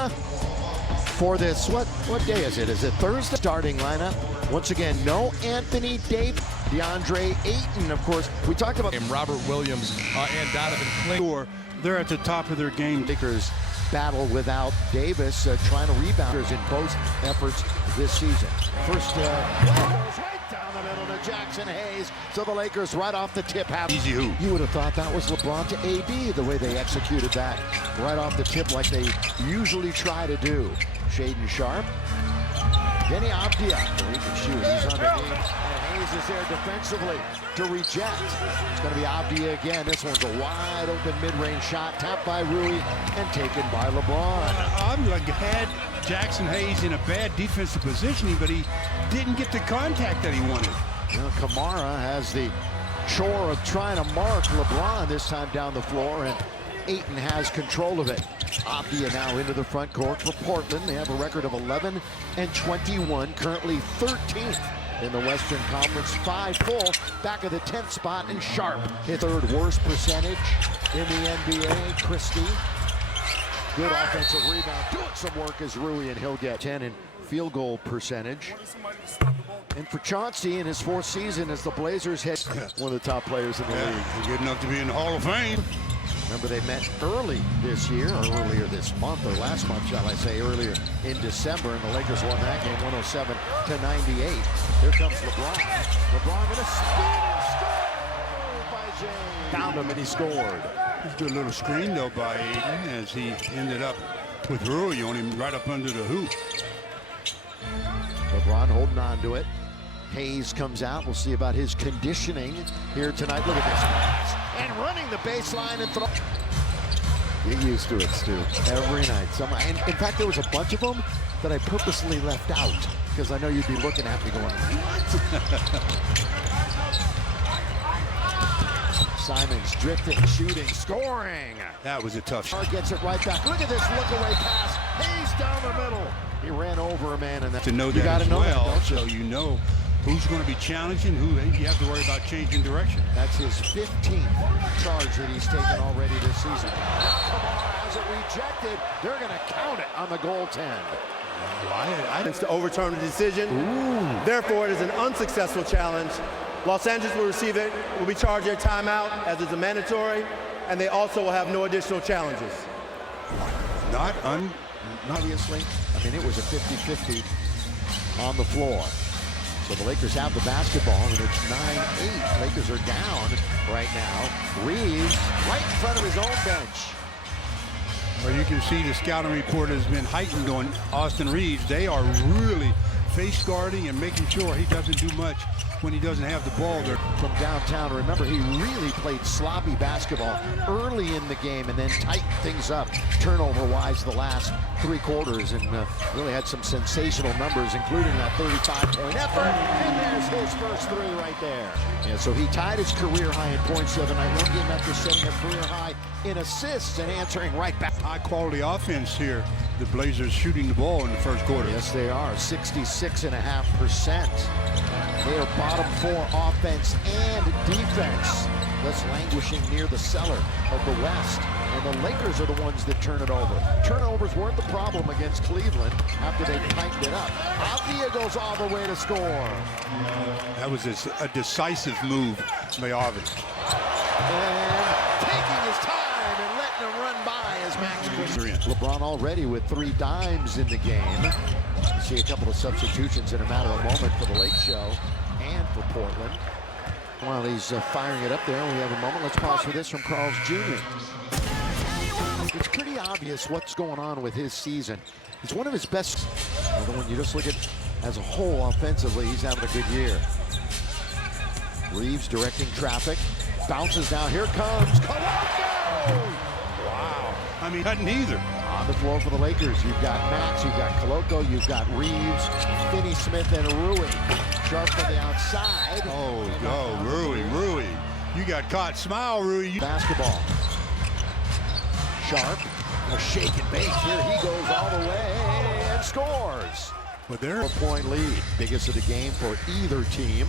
Carolina for this, what day is it? Is it Thursday? Starting lineup. Once again, no Anthony Davis. DeAndre Ayton, of course. We talked about Robert Williams and Donovan Clinton. They're at the top of their game. Lakers battle without Davis, trying to rebound in both efforts this season. First, goes right down the middle to Jackson Hayes. So the Lakers right off the tip have Easy hoop. You would have thought that was LeBron to AD, the way they executed that right off the tip like they usually try to do. Shaden Sharp. Denny Avdia. He can shoot. He's underneath. And Hayes is there defensively to reject. It's going to be Avdia again. This one's a wide open mid-range shot. Tapped by Rui and taken by LeBron. Avdia had Jackson Hayes in a bad defensive positioning, but he didn't get the contact that he wanted. Kamara has the chore of trying to mark LeBron this time down the floor, and Ayton has control of it. Avdia now into the front court for Portland. They have a record of 11-21, currently 13th in the Western Conference. 5 full, back of the 10th spot, and Sharp, his third worst percentage in the NBA. Christie, good offensive rebound, doing some work as Rui, and he'll get 10 in field goal percentage. And for Chauncey in his 4th season as the Blazers head, one of the top players in the league. Good enough to be in the Hall of Fame. Remember, they met early this year, or earlier this month, or last month, shall I say, earlier in December, and the Lakers won that game 107-98. Here comes LeBron. LeBron with a spin and score by James. Found him and he scored. Just do a little screen though by Ayton as he ended up with Rui on him right up under the hoop. LeBron holding on to it. Hayes comes out. We'll see about his conditioning here tonight. Look at this pass. And running the baseline and throw. Get used to it, Stu. Every night. And in fact, there was a bunch of them that I purposely left out because I know you'd be looking at me going, what? Simons drifting, shooting, scoring. That was a tough shot. Gets it right back. Look at this look-away pass. Hayes down the middle. He ran over a man, and to know you that gotta as know well, that, so you know who's going to be challenging, who you have to worry about changing direction. That's his 15th charge that he's taken already this season. Now Kamara has it rejected. They're going to count it on the goaltend. To overturn the decision. Ooh. Therefore, it is an unsuccessful challenge. Los Angeles will receive it, will be charged their timeout as is a mandatory, and they also will have no additional challenges. Obviously, I mean, it was a 50-50 on the floor. So the Lakers have the basketball, and it's 9-8. Lakers are down right now. Reeves right in front of his own bench. Well, you can see the scouting report has been heightened on Austin Reeves. They are really face guarding and making sure he doesn't do much when he doesn't have the ball there. From downtown, remember, he really played sloppy basketball early in the game and then tightened things up turnover-wise the last 3 quarters, and really had some sensational numbers, including that 35-point effort. And there's his first 3 right there. Yeah, so he tied his career high in points the other night. One game after setting a career high in assists and answering right back. High-quality offense here. The Blazers shooting the ball in the first quarter. Yes, they are. 66.5%. They are bottom 4 offense and defense, thus languishing near the cellar of the West. And the Lakers are the ones that turn it over. Turnovers weren't the problem against Cleveland after they tightened it up. Avdia goes all the way to score. That was a decisive move by Arvin. And taking his time and letting him run by as Max Christie. LeBron already with 3 dimes in the game. You see a couple of substitutions in a matter of a moment for the Lake Show and for Portland. While he's firing it up there, we have a moment. Let's pause for this from Carl's Jr. It's pretty obvious what's going on with his season. He's one of his best. Although when you just look at as a whole offensively, he's having a good year. Reeves directing traffic. Bounces now. Here comes Koloko! Wow. I mean, doesn't either. On the floor for the Lakers, you've got Max, you've got Koloko, you've got Reeves, Finney-Smith, and Rui. Sharp on the outside. Oh, no, Rui. You got caught. Smile, Rui. Basketball. Sharp, a shake and bake. Here he goes all the way and scores. But there, 4-point lead, biggest of the game for either team.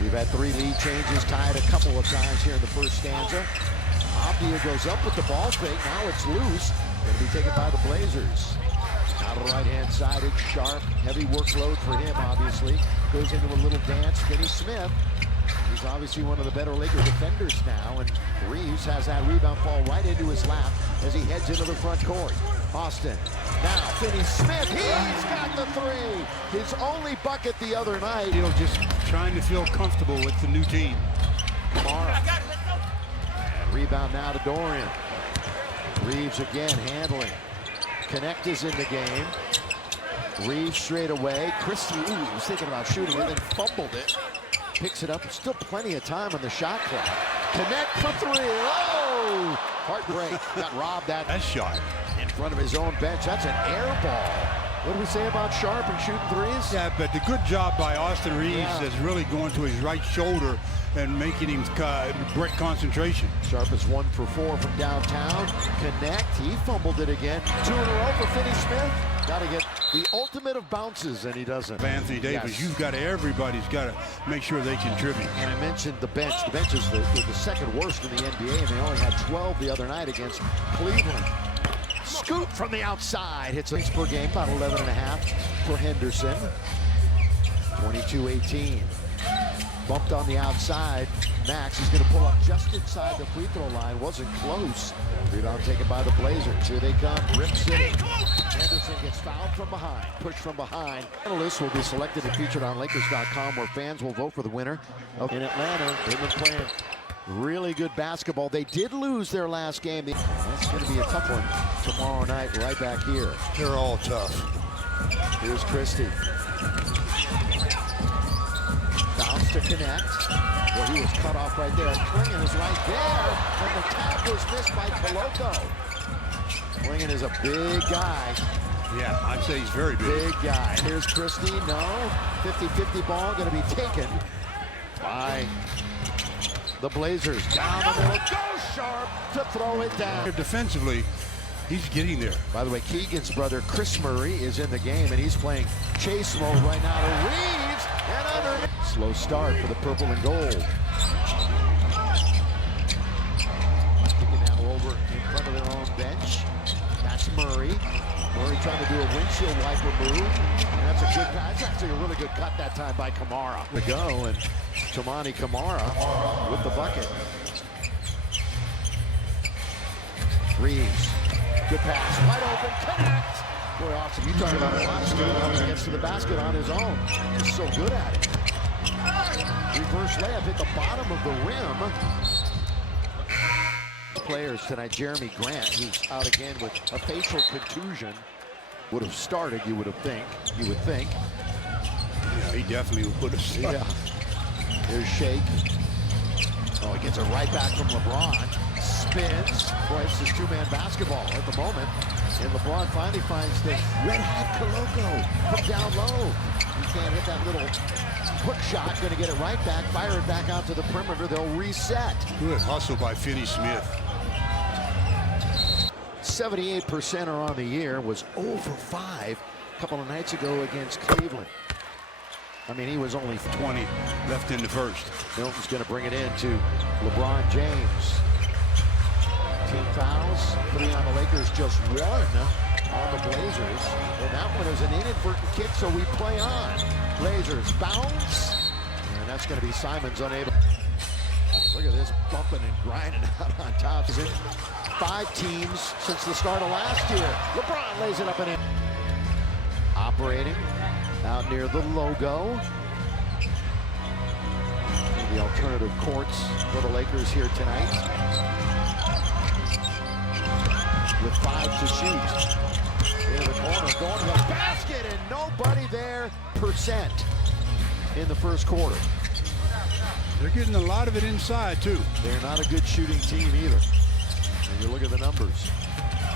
We've had 3 lead changes, tied a couple of times here in the first stanza. Avdia goes up with the ball fake. Now it's loose. Going to be taken by the Blazers. Out of the right-hand side, it's Sharp. Heavy workload for him, obviously. Goes into a little dance. Finney Smith. He's obviously one of the better Laker defenders now, and Reeves has that rebound fall right into his lap as he heads into the front court. Austin, now Finney Smith, he's got the three! His only bucket the other night. You know, just trying to feel comfortable with the new team. Kamara. And rebound now to Dorian. Reeves again handling. Connect is in the game. Reeves straight away. Christie, he was thinking about shooting it, then fumbled it. Picks it up. Still plenty of time on the shot clock. Connect for three. Oh! Heartbreak. Got robbed that shot. In front of his own bench. That's an air ball. What do we say about Sharp and shooting threes? Yeah, but the good job by Austin Reeves is really going to his right shoulder and making him break concentration. Sharp is 1 for 4 from downtown. Connect. He fumbled it again. 2 in a row for Finney Smith. Got to get the ultimate of bounces, and he doesn't. Anthony Davis, everybody's got to make sure they contribute. And I mentioned the bench. The bench is the second worst in the NBA, and they only had 12 the other night against Cleveland. Scoop from the outside. Hits a per game, about 11.5 for Henderson. 22-18. Bumped on the outside. Max is going to pull up just inside the free throw line. Wasn't close. Rebound taken by the Blazers. Here they come. Rip City. Henderson gets fouled from behind. Pushed from behind. Finalists will be selected and featured on Lakers.com, where fans will vote for the winner. In Atlanta, they've been playing really good basketball. They did lose their last game. That's going to be a tough one tomorrow night right back here. They're all tough. Here's Christie. Bounce to connect. Well, he was cut off right there. Klingon is right there, and the tap was missed by Koloko. Klingon is a big guy. Yeah, I'd say he's very big. Big guy. Here's Christie. No. 50-50 ball going to be taken by the Blazers. Down the middle. Go Sharp to throw it down. Defensively, he's getting there. By the way, Keegan's brother, Chris Murray, is in the game, and he's playing chase mode right now to Reeves. And under. Slow start for the purple and gold. Kicking now over in front of their own bench. That's Murray. Murray trying to do a windshield wiper move. And that's a good pass. That's actually a really good cut that time by Kamara. To go, and Toumani Kamara with the bucket. Reeves. Good pass. Wide open. Connect. Boy, Austin, you talking about a lot. Stu gets to the basket on his own. He's so good at it. Reverse layup hit the bottom of the rim. Players tonight, Jeremy Grant, who's out again with a facial contusion, would have started, you would think. Yeah, he definitely would have started. Yeah. Here's Shake. Oh, he gets it right back from LeBron. Spins. Boy, it's just two-man basketball at the moment. And LeBron finally finds the red-hot Koloko from down low. He can't hit that little hook shot. Going to get it right back, fire it back out to the perimeter. They'll reset. Good hustle by Finney Smith. 78% are on the year. Was 0 for 5 a couple of nights ago against Cleveland. I mean, he was only 20 left in the first. Milton's going to bring it in to LeBron James. Team fouls, 3 on the Lakers, just 1 on the Blazers. And that one is an inadvertent kick, so we play on. Blazers bounce, and that's going to be Simons unable. Look at this bumping and grinding out on top. 5 teams since the start of last year. LeBron lays it up and in. Operating out near the logo. The alternative courts for the Lakers here tonight. With 5 to shoot. In the corner, going to the basket, and nobody there. Percent in the first quarter. They're getting a lot of it inside, too. They're not a good shooting team either. And you look at the numbers.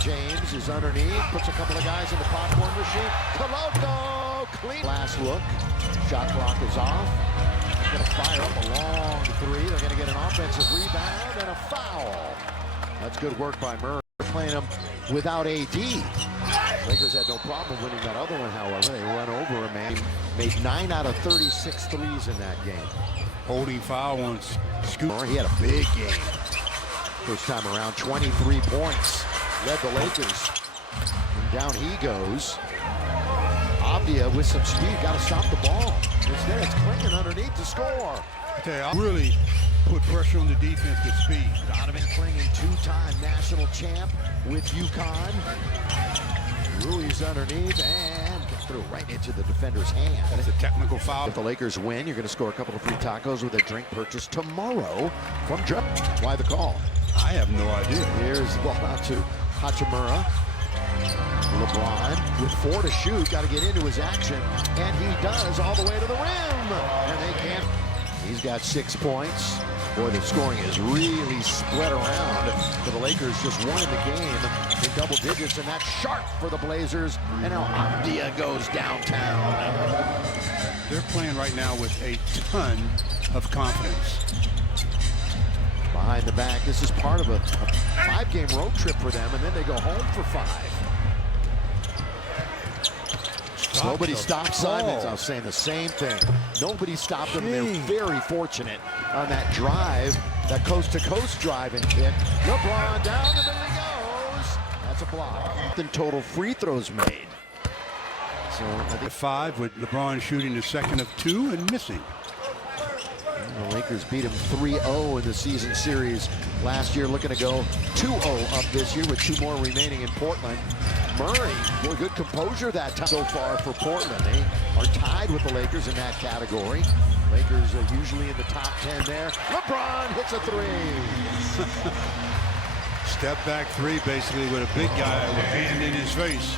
James is underneath, puts a couple of guys in the popcorn machine. Koloko, clean. Last look. Shot clock is off. They're going to fire up a long 3. They're going to get an offensive rebound and a foul. That's good work by Murray. Playing them without AD. Lakers had no problem winning that other one, however. They run over a man. Made 9 out of 36 threes in that game. Holding foul on Scoot. He had a big game. First time around, 23 points. Led the Lakers Down he goes. Avdia with some speed, got to stop the ball. Instead, it's Clinton underneath to score. Okay, I'll really put pressure on the defense with speed. Donovan Clinton, two-time national champ with UConn. Ruiz underneath and threw right into the defender's hand. That's a technical foul. If the Lakers win, you're going to score a couple of free tacos with a drink purchase tomorrow from Joe. Why the call? I have no idea. Here's the ball out to Hachimura. LeBron with 4 to shoot, got to get into his action, and he does all the way to the rim. And they can't. He's got 6 points. Boy, the scoring is really spread around. For the Lakers, just won in the game in double digits, and that's sharp for the Blazers. And now Avdia goes downtown. They're playing right now with a ton of confidence. Behind the back, this is part of a 5-game road trip for them, and then they go home for 5. Nobody stopped Simons. I was saying the same thing. Nobody stopped them. They're very fortunate on that drive, that coast-to-coast drive and kick. LeBron down, and there he goes. That's a block. Then total free throws made. So I think 5 with LeBron shooting the second of 2 and missing. The Lakers beat him 3-0 in the season series last year, looking to go 2-0 up this year with 2 more remaining in Portland. Murray, boy, good composure that time so far for Portland. They are tied with the Lakers in that category. Lakers are usually in the top 10 there. LeBron hits a 3. Step back 3 basically with a big guy with a hand in his face.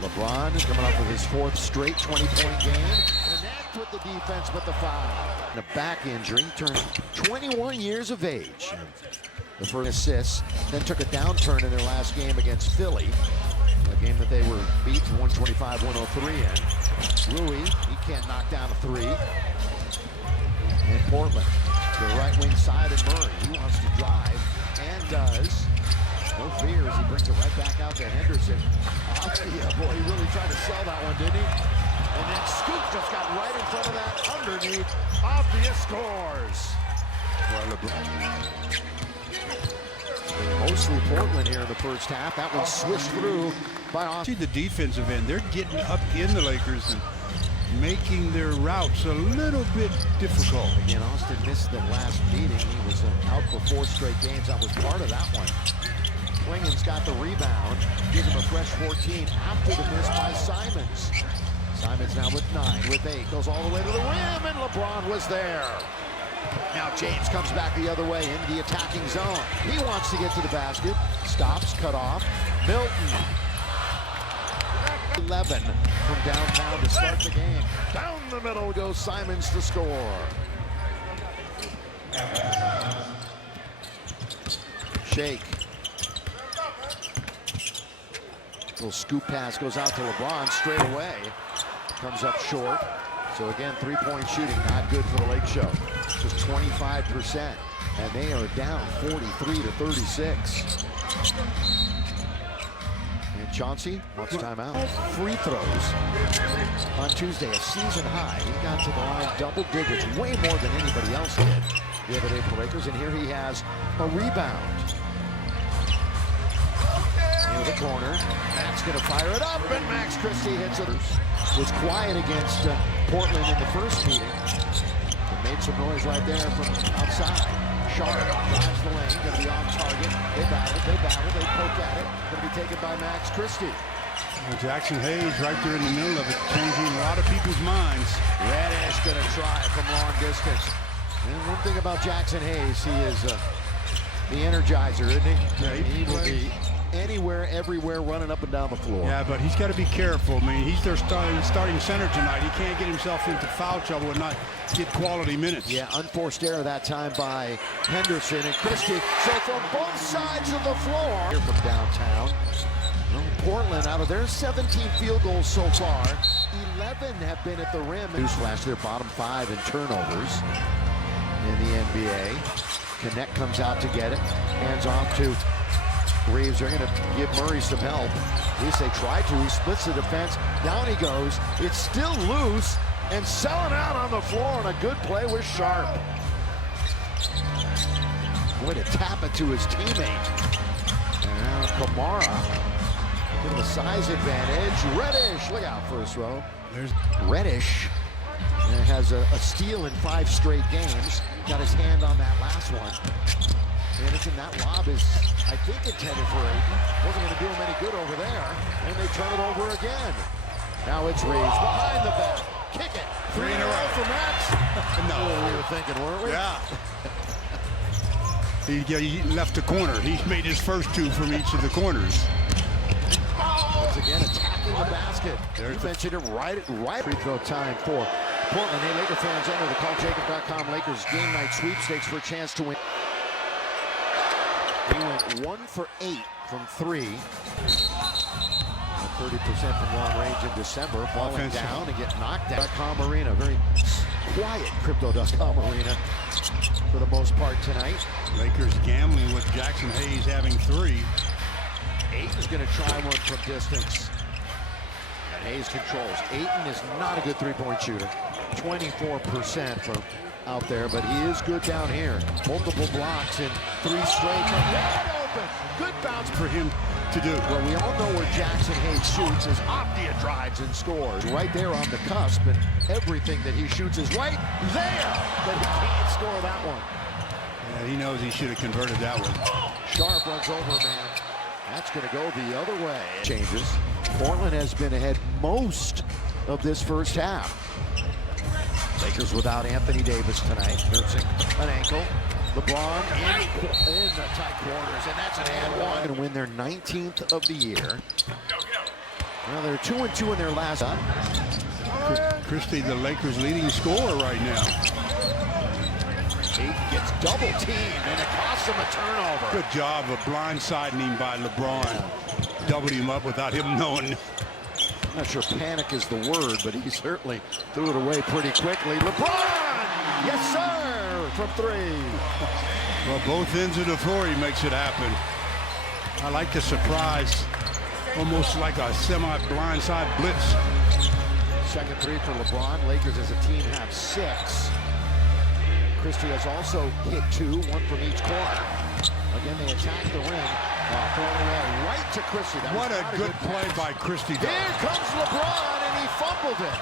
LeBron is coming up with his 4th straight 20-point game. Connect with the defense, but the foul. And a back injury, turned 21 years of age. The first assists, then took a downturn in their last game against Philly. A game that they were beat 125-103 in. Rui, he can't knock down a 3. And Portland, to the right wing side of Murray. He wants to drive and does. No fears, he brings it right back out to Henderson. Yeah, boy, he really tried to sell that one, didn't he? And then Scoop just got right in front of that underneath. Avdia scores. Mostly Portland here in the first half. That one swished through by Austin. See the defensive end. They're getting up in the Lakers and making their routes a little bit difficult. Again, Austin missed the last meeting. He was out for 4 straight games. I was part of that one. Klingen's got the rebound. Gives him a fresh 14 after the miss by Simons. Simons now with 9, with 8. Goes all the way to the rim, and LeBron was there. Now James comes back the other way into the attacking zone. He wants to get to the basket. Stops, cut off. Milton. 11 from downtown to start the game. Down the middle goes Simons to score. Shake. Little scoop pass goes out to LeBron straight away. Comes up short. So again, 3-point shooting, not good for the Lake Show. Just 25%. And they are down 43-36. And Chauncey wants timeout. Free throws on Tuesday, a season high. He got to the line double digits, way more than anybody else did the other day for the Lakers. And here he has a rebound. Into the corner. Max going to fire it up, and Max Christie hits it. Was quiet against Portland in the first meeting. But made some noise right there from outside. Sharp drives the lane, going to be off target. They battle, they poke at it. Going to be taken by Max Christie. Well, Jackson Hayes right there in the middle of it, changing a lot of people's minds. Reddish going to try from long distance. And one thing about Jackson Hayes, he is the energizer, isn't he? Yeah, he will be anywhere, everywhere, running up and down the floor. Yeah, but he's got to be careful. I mean, he's their starting center tonight. He can't get himself into foul trouble and not get quality minutes. Yeah, unforced error that time by Henderson and Christie. So from both sides of the floor. Here from downtown. Well, Portland, out of their 17 field goals so far, 11 have been at the rim. Newsflash, they're bottom 5 in turnovers in the NBA. Connect comes out to get it. Hands off to Reeves. They're going to give Murray some help. At least they try to. He splits the defense. Down he goes. It's still loose and selling out on the floor on a good play with Sharp. Way to tap it to his teammate. And now Kamara Bit of a size advantage. Reddish, look out, first row. There's Reddish has a steal in 5 straight games. Got his hand on that last one. Anderson, that lob is, I think, intended for Ayton. Wasn't going to do him any good over there. And they turn it over again. Now it's Reeves behind the back. Kick it. 3 in a row for Max. No. We were thinking, weren't we? Yeah. He left the corner. He made his first 2 from each of the corners. Once again, attacking the basket. There's You mentioned it right. Free throw time for Portland. Hey, Laker fans, enter the calljacob.com Lakers game night sweepstakes for a chance to win. He went 1 for 8 from 3. 30% from long range in December, falling down and get knocked down. .com Arena, very quiet Crypto.com Arena for the most part tonight. Lakers gambling with Jackson Hayes having 3. Ayton's going to try one from distance. And Hayes controls. Ayton is not a good three-point shooter. 24% from out there, but he is good down here. Multiple blocks in 3 straight. Wide open. Good bounce For him to do. Well, we all know where Jackson Hayes shoots as Optia drives and scores. Right there on the cusp, and everything that he shoots is right there, but he can't score that one. Yeah, he knows he should have converted that one. Sharp runs over, man. That's going to go the other way. Changes. Portland has been ahead most of this first half. Lakers without Anthony Davis tonight. Nursing an ankle. LeBron in the tight corners, and that's an and one. Going to win their 19th of the year. Well, they're 2-2 in their last. Christie, the Lakers' leading scorer right now. Ayton gets double teamed, and it costs him a turnover. Good job of blindsiding him by LeBron. Doubled him up without him knowing. I'm not sure panic is the word, but he certainly threw it away pretty quickly. LeBron! Yes, sir! From 3. Well, both ends of the floor, he makes it happen. I like the surprise. Almost like a semi-blindside blitz. Second 3 for LeBron. Lakers as a team have 6. Christie has also hit 2, 1 from each corner. Again, they attack the rim. Throwing away right to Christie. What a good play by Christie. Here comes LeBron, and he fumbled it.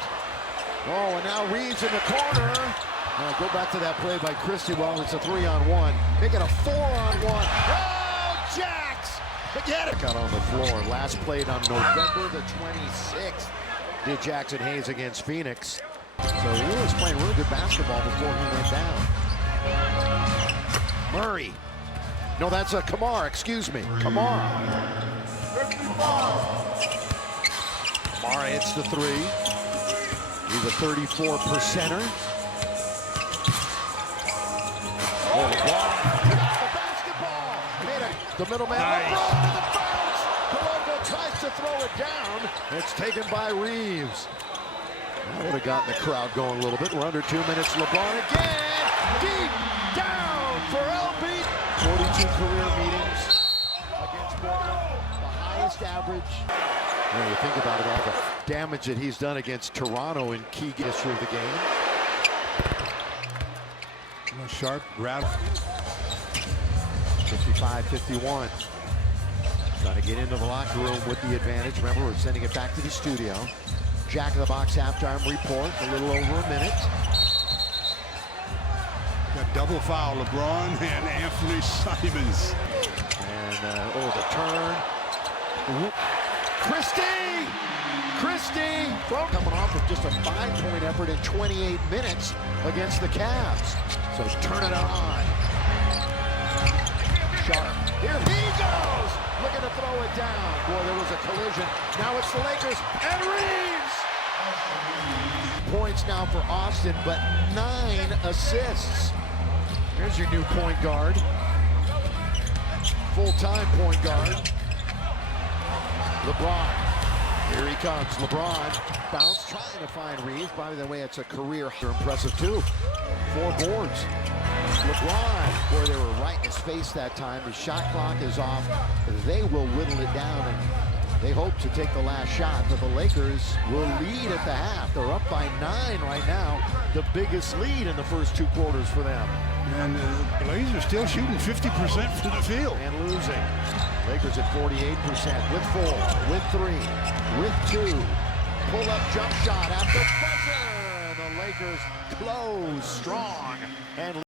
Oh, and now Reeves in the corner. Go back to that play by Christie. Well, it's a 3-on-1. Make it a 4-on-1. Oh, Jax! Forget it. Got on the floor. Last played on November the 26th. Did Jackson Hayes against Phoenix. So he was playing really good basketball before he went down. Murray. No, that's a Kamara, excuse me. Kamara. Kamara hits the 3. He's a 34%er. Oh, LeBron picked up the basketball. Made it. The middleman. Nice. LeBron to the bounce. Colombo tries to throw it down. It's taken by Reeves. That would have gotten the crowd going a little bit. We're under 2 minutes. LeBron again. Deep down for LB. 42 career meetings against Portland. The highest average. When you think about it, all the damage that he's done against Toronto in key history of the game. Sharp grab. 55-51. Trying to get into the locker room with the advantage. Remember, we're sending it back to the studio. Jack of the Box halftime report, a little over a minute. Got double foul, LeBron and Anthony Simons. And the turn. Christie! Christie! Coming off with just a 5-point effort in 28 minutes against the Cavs. So turn it on. Sharp. Here he goes! Looking to throw it down. Boy, there was a collision. Now it's the Lakers and Reeves! Points now for Austin, but 9 assists. Here's your new point guard. Full-time point guard. LeBron. Here he comes. LeBron. Bounce trying to find Reeves. By the way, it's a career. Impressive, too. 4 boards. LeBron, boy, they were right in his face that time. The shot clock is off. They will whittle it down. And They hope to take the last shot, but the Lakers will lead at the half. They're up by 9 right now. The biggest lead in the first 2 quarters for them. And the Blazers still shooting 50% from the field. And losing. Lakers at 48% with 4, with 3, with 2. Pull-up jump shot at the buzzer. The Lakers close strong and